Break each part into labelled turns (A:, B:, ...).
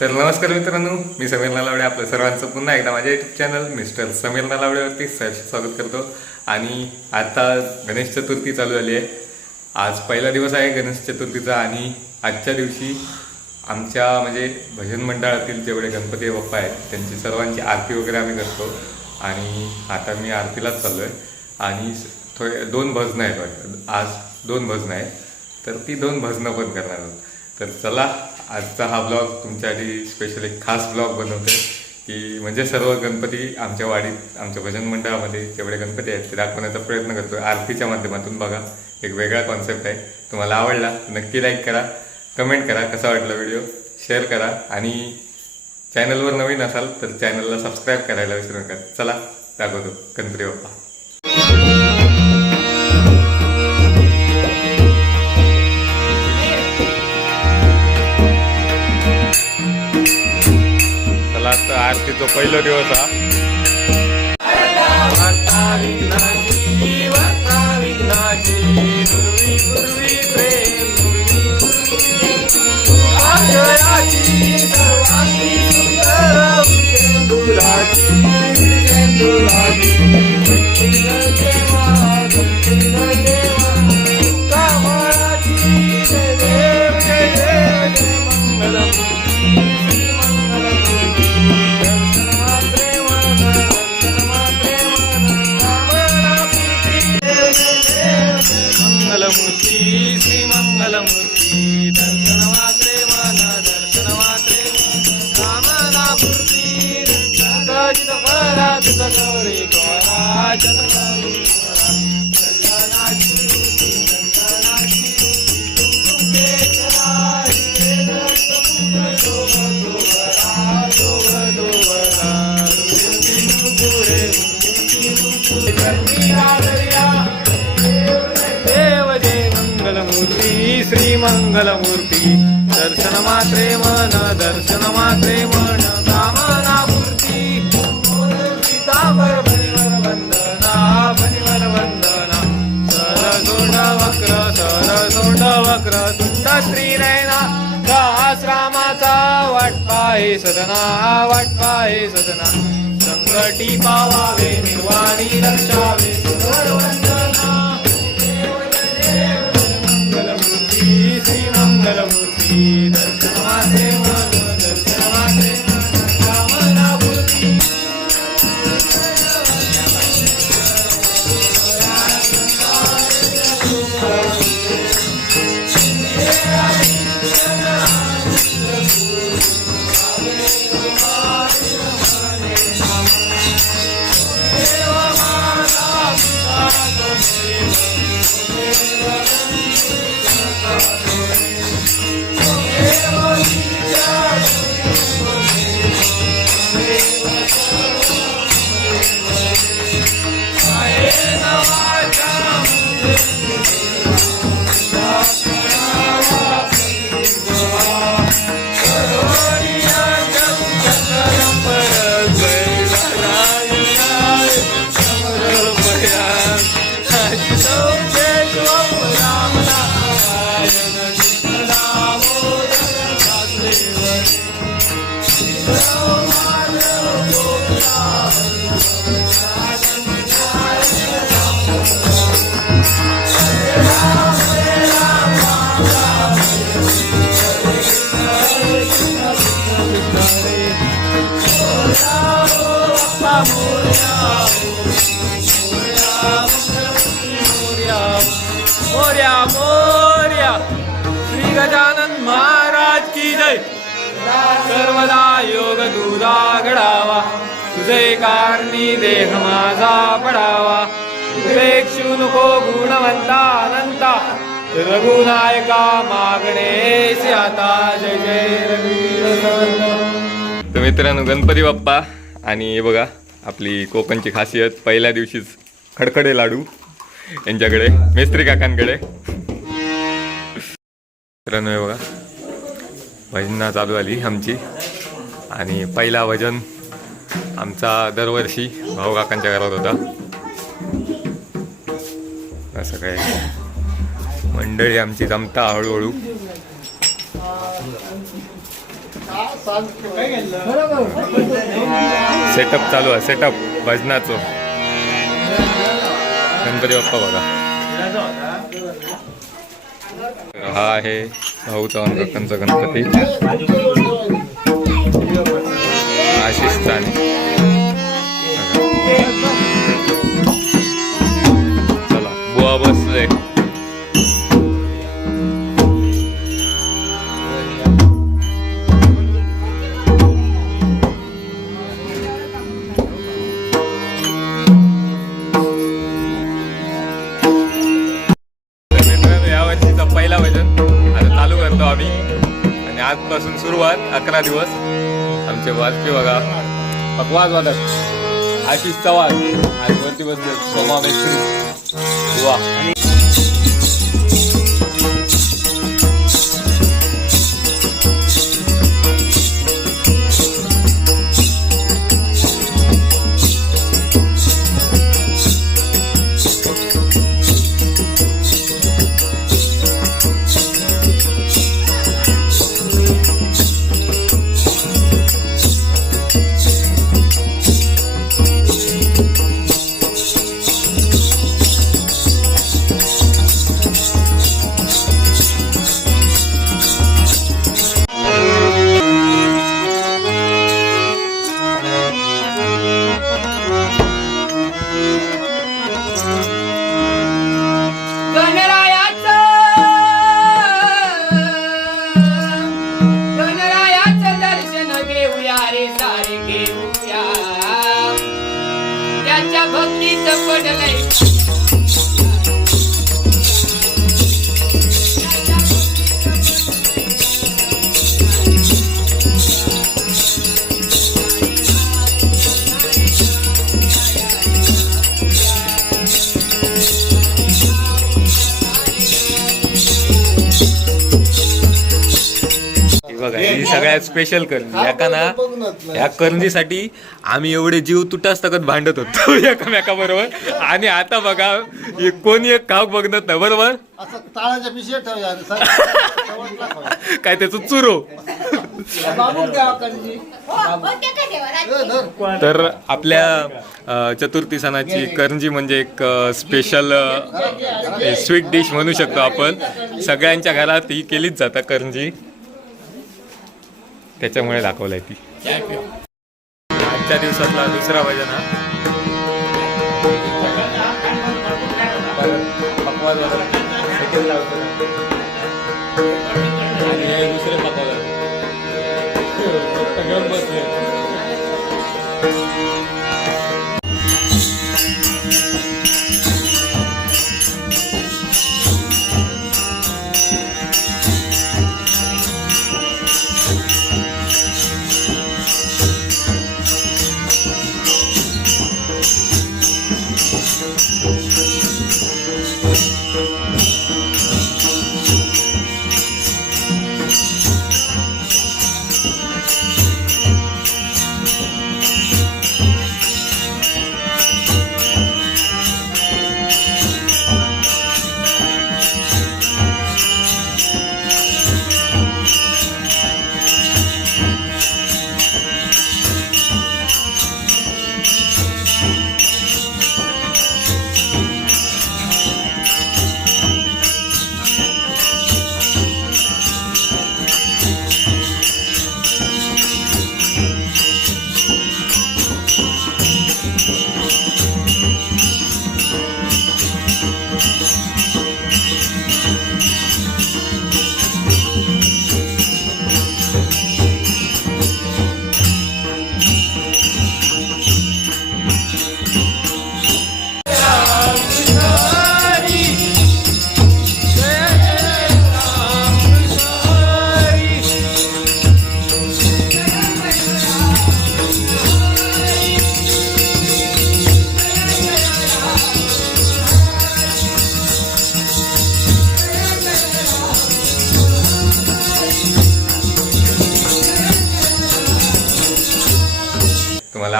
A: तर नमस्कार मित्रांनो मी समीर नलावडे आपल्या सर्वांचं पुन्हा एकदा माझ्या युट्यूब चॅनल मिस्टर समीर नलावडेवरती सहर्ष स्वागत करतो. आणि आता गणेश चतुर्थी चालू झाली आहे. आज पहिला दिवस आहे गणेश चतुर्थीचा आणि आजच्या दिवशी आमच्या म्हणजे भजन मंडळातील जेवढे गणपती बाप्पा आहेत त्यांची सर्वांची आरती वगैरे आम्ही करतो. आणि आता मी आरतीलाच चाललो आहे आणि थोडे दोन भजनं आहेत आज दोन भजनं आहेत. तर ती दोन भजनं पण करणार आहोत. तर चला आजचा हा ब्लॉग तुमच्यासाठी स्पेशल एक खास ब्लॉग बनवतोय की म्हणजे सर्व गणपती आमच्या वाडीत आमच्या भजन मंडळामध्ये जेवढे गणपती आहेत ते दाखवण्याचा प्रयत्न करतोय. आरतीच्या माध्यमातून बघा एक वेगळा कॉन्सेप्ट आहे. तुम्हाला आवडला नक्की लाईक करा कमेंट करा कसा वाटला व्हिडिओ शेअर करा. आणि चॅनलवर नवीन असाल तर चॅनलला सबस्क्राईब करायला विसरू नका. चला दाखवतो गणपती बाप्पा. आरतीचा पहिला दिवस हा
B: मंगलमूर्ती श्रीमङ्गलमूर्ति दर्शन मात्रे मन दर्शन मात्रे मन रामाचा वाटपा हे सदना वाटपा हे सदना. संकटी पावावे निर्वाणी रक्षावे सुंदर वंदना श्री मंगलमूर्ती दर्शनाचे दर्शनाचे मोर्या मोर्या श्री गजानन महाराज की जय. सर्वदा योग तुझा घडावा तुझे कारणी देह माझा पडावा. उपेक्षू नको गुणवंता अनंता रघुनायका मागणे आता जय जय रवी
A: तर मित्रांनो गणपती बाप्पा आणि हे बघा आपली कोकणची खासियत पहिल्या दिवशीच खडखडे लाडू यांच्याकडे मेस्त्री काकांकडे. मित्रांनो बघा. भजना चालू आली आमची. आणि पहिला भजन आमचा दरवर्षी भाऊ काकांच्या घरात होता. असं काय. मंडळी आमची जमता हळूहळू. सेटअप चालू आहे सेटअप भजनाचं. गणपती बाप्पा बघा. हा आहे भाऊ चव्हाण काकांचा गणपती. आशिष चाने. सुरुवात अकरा दिवस. आमचे वाजपे बघा. पकवाज वादक. आशिष चव्हाण. आणि वरती बसले सोमा मेस्त्री वा.
B: भक्तीच पडलंय.
A: बघा ही सगळ्यात स्पेशल करंजी एका ना या करंजीसाठी आम्ही एवढे जीव तुटास तकत भांडत होतो एकामेका बरोबर आणि आता बघा हे कोणी एक काक बघत नाही बरोबर. काय त्याचं चुरो.
C: धर.
A: तर आपल्या चतुर्थी सणाची करंजी म्हणजे एक स्पेशल स्वीट डिश म्हणू शकतो आपण. सगळ्यांच्या घरात ही केलीच जातं करंजी. त्याच्यामुळे दाखवलंय ती. आजच्या दिवसातला दुसरा भजन हा? दुसरे पकवाज.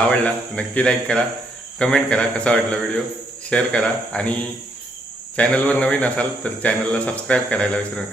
A: आवडला नक्की लाईक करा कमेंट करा कसा वाटला व्हिडिओ शेअर करा आणि चॅनलवर नवीन असाल तर चॅनलला सबस्क्राईब करायला विसरू नका.